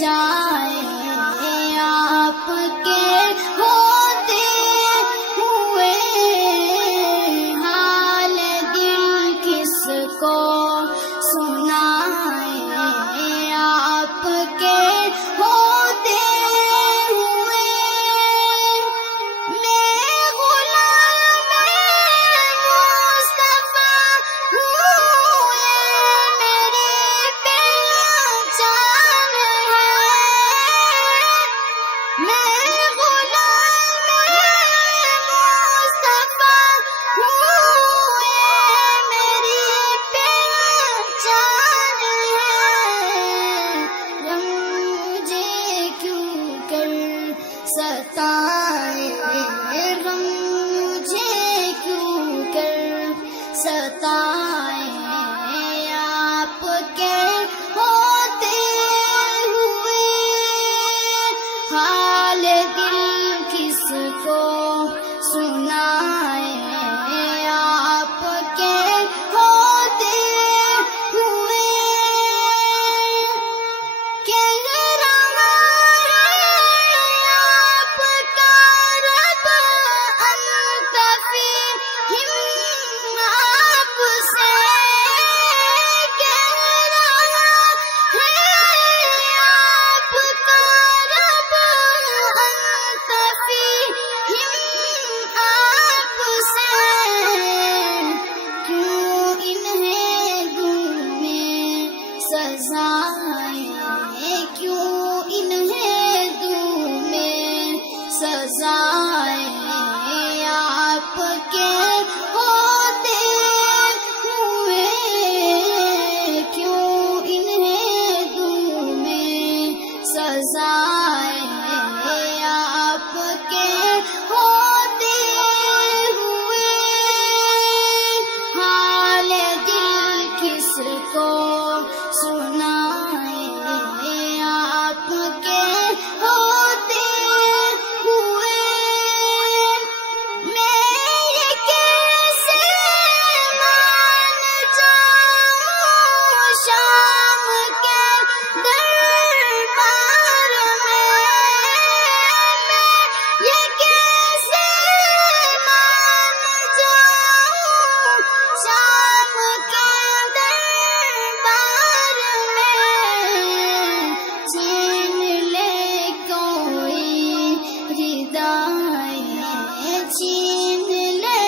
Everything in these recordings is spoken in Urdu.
جائے آپ کے ہوتے ہوئے، حال دل کس کو سنائے آپ کے ہوتے ہوئے۔ میں غلام مصطفیٰ ہوں، یہ میری پہچان ہے۔ میں غلام مصطفیٰ ہوں، یہ میری پہچان ہے۔ غم مجھے کیوں کر ستائے، غم مجھے کیوں کر ستائے آپ کے ہوتے ہوئے، حال دل کس کو سنائے آپ کے ہوتے ہوئے۔ کہہ رہا ہے آپ کا رب انت فیہم آپ سے، کہہ رہا ہے آپ کا رب انت فیہم آپ سے۔ کیوں انہیں دوں میں سزائیں، کیوں انہیں دوں میں سزائیں آپ کے ہوتے ہوئے، کیوں انہیں دوں میں سزائیں آپ کے ہوتے ہوئے۔ حال دل کس کو سنائے آپ کے ہوتے ہوئے۔ میں یہ کیسے مان جاؤں شام کے دربار میں، میں یہ کیسے مان جاؤں شام کے دربار میں۔ چھین لے کوئی ردائیں، چھین لے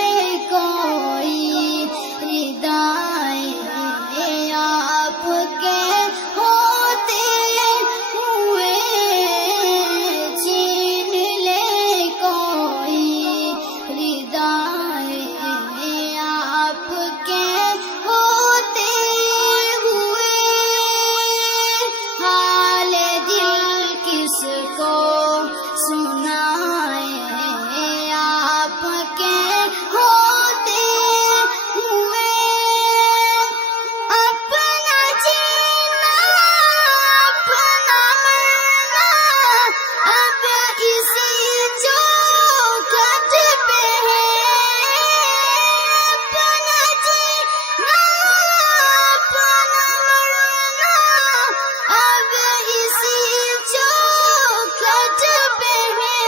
کوئی ردائیں آپ کے ہوتے ہوئے، چھین لے کوئی ردائیں آپ کے ہوتے ہوئے۔ حال دل کس کو سنائے آپ کے ہوتے ہوئے۔ اپنا جینا اپنا مرنا اب اسی چوکھٹ پہ ہے، اپنا جینا اپنا مرنا اب اسی چوکھٹ پہ ہے۔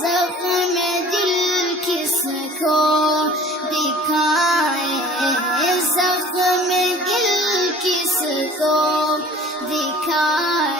زخم دل کس کو دکھائے، زخم دل کس کو دکھائے